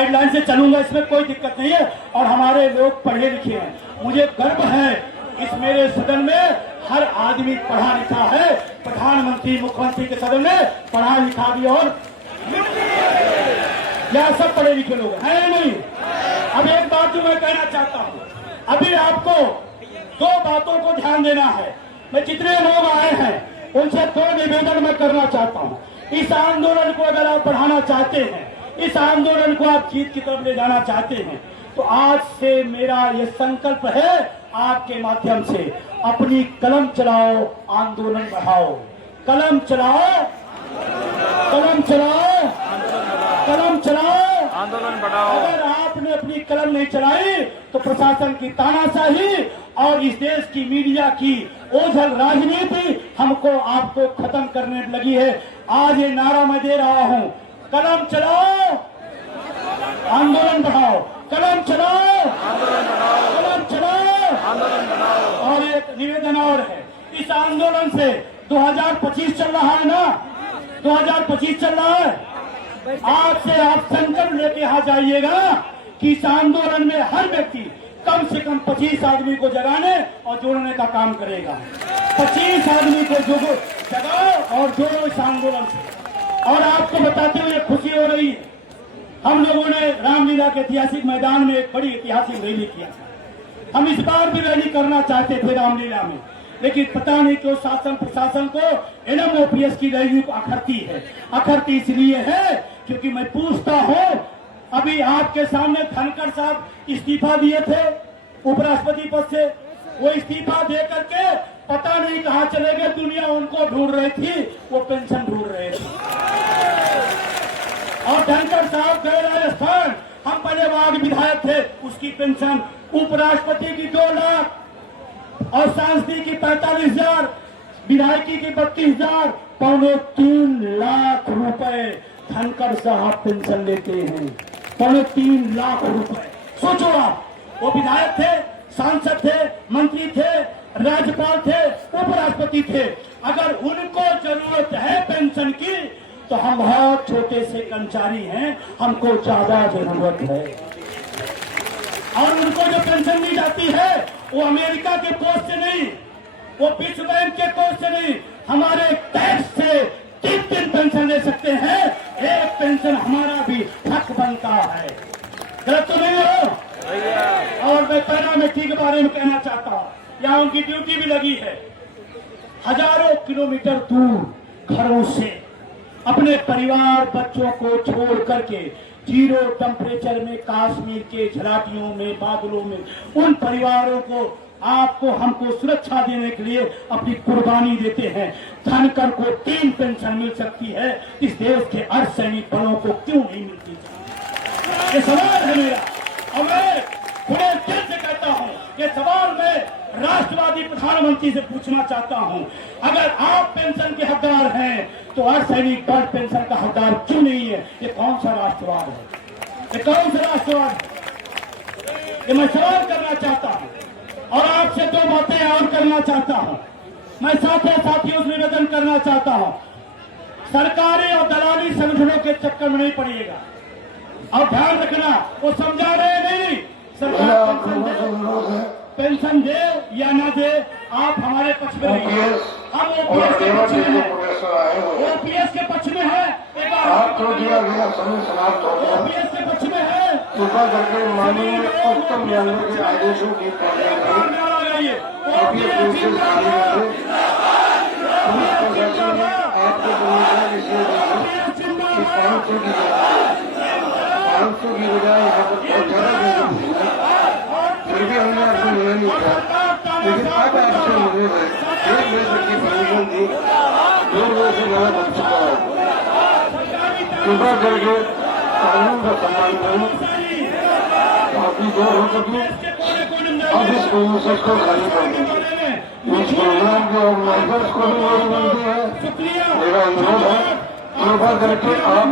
Guideline से चलूंगा, इसमें कोई दिक्कत नहीं है। और हमारे लोग पढ़े लिखे हैं, मुझे गर्व है इस मेरे सदन में हर आदमी पढ़ा लिखा है। प्रधानमंत्री मुख्यमंत्री के सदन में पढ़ा लिखा भी और यह सब पढ़े लिखे लोग हैं नहीं। अब एक बात जो मैं कहना चाहता हूँ, अभी आपको दो बातों को ध्यान देना है। मैं जितने लोग आए हैं उनसे दो निवेदन मैं करना चाहता हूँ। इस आंदोलन को अगर आप बढ़ाना चाहते हैं, इस आंदोलन को आप जीत की तरफ ले जाना चाहते हैं, तो आज से मेरा ये संकल्प है, आपके माध्यम से अपनी कलम चलाओ, आंदोलन बढ़ाओ। कलम चलाओ, कलम चलाओ, कलम चलाओ, आंदोलन बढ़ाओ। अगर आपने अपनी कलम नहीं चलाई तो प्रशासन की तानाशाही और इस देश की मीडिया की ओझल राजनीति हमको आपको खत्म करने लगी है। आज ये नारा मैं दे रहा हूँ, कलम चलाओ, आंदोलन बढ़ाओ, कलम चलाओ, कलम चलाओ, आंदोलन बढ़ाओ। और एक निवेदन और है, इस आंदोलन से 2025 चल रहा है ना, 2025 चल रहा है। आज से आप संकल्प लेके आ जाइएगा कि इस आंदोलन में हर व्यक्ति कम से कम 25 आदमी को जगाने और जोड़ने का काम करेगा। 25 आदमी को जगाओ और जोड़ो इस आंदोलन से। और आपको बताते हुए खुशी हो रही है, हम लोगों ने रामलीला के ऐतिहासिक मैदान में एक बड़ी ऐतिहासिक रैली किया था। हम इस बार भी रैली करना चाहते थे रामलीला में, लेकिन पता नहीं क्यों शासन प्रशासन को NMOPS की रैली को अखरती है। अखरती इसलिए है क्योंकि मैं पूछता हूं, अभी आपके सामने धनखड़ साहब इस्तीफा दिए थे उपराष्ट्रपति पद से, वो इस्तीफा दे करके पता नहीं कहां चले गए। दुनिया उनको ढूंढ रही थी, वो पेंशन ढूंढ रहे थे। और धनखड़ साहब गए राजस्थान, हम पहले वहां विधायक थे, उसकी पेंशन उपराष्ट्रपति की 2 लाख और सांसदी की 45,000, विधायकी की 32,000, 2.25 लाख रुपए धनखड़ साहब पेंशन लेते हैं। 3.25 लाख रुपए। सोचो आप, वो विधायक थे, सांसद थे, मंत्री थे, राज्यपाल थे, उपराष्ट्रपति थे। अगर उनको जरूरत है पेंशन की तो हम बहुत छोटे से कर्मचारी हैं, हमको ज्यादा जरूरत है। और उनको जो पेंशन दी जाती है वो अमेरिका के कोष से नहीं, वो विश्व बैंक के कोष से नहीं, हमारे टैक्स से 3 पेंशन ले सकते हैं। एक पेंशन हमारा भी हक बनता है। गलत तो नहीं हो। और मैं पैरामेट्री के बारे में कहना चाहता हूँ, यहाँ उनकी ड्यूटी भी लगी है। हजारों किलोमीटर दूर घरों से अपने परिवार बच्चों को छोड़ करके 0 टेम्परेचर में कश्मीर के झलाटियों में, बादलों में, उन परिवारों को, आपको, हमको सुरक्षा देने के लिए अपनी कुर्बानी देते हैं। धनखड़ को 3 पेंशन मिल सकती है, इस देश के अर्धसैनिक बलों को क्यों नहीं मिलती? ये सवाल है मेरा, और मैं खुले दिल से कहता हूँ, ये सवाल मैं राष्ट्रवादी प्रधानमंत्री से पूछना चाहता हूँ। अगर आप पेंशन के हकदार हैं तो अर्धसैनिक बल पेंशन का हकदार क्यों नहीं है? ये कौन सा राष्ट्रवाद है? ये कौन सा राष्ट्रवाद है? ये मैं सवाल करना चाहता हूँ। और आपसे 2 बातें और करना चाहता हूँ। मैं साथियों से निवेदन करना चाहता हूँ, सरकारी और दलाली संगठनों के चक्कर में नहीं पड़िएगा। और ध्यान रखना, वो समझा रहे नहीं, सरकार पेंशन दे या ना दे, आप हमारे पक्ष में नहीं है। हम OPS के पक्ष में हैं, OPS के पक्ष में है। OPS के पक्ष में है। कृपा करके माननीय उच्चतम न्यायालय के आदेशों की की बजाय यहाँ पर बहुत ज्यादा फिर भी हमने आपको मिला नहीं था, लेकिन अब आपसे अनुरोध है, 1 महीने की परमिशन दी, 2 रोज से ज्यादा बन चुका है। कृपा करके कानून का सम्मान करें, काफी देर हो चुकी, अब इस प्रोसेस को खाली कर दें। इस प्रोग्राम के ऑर्गेनाइजर्स को भी मेरी विनती है, मेरा अनुरोध है, कृपा करके आप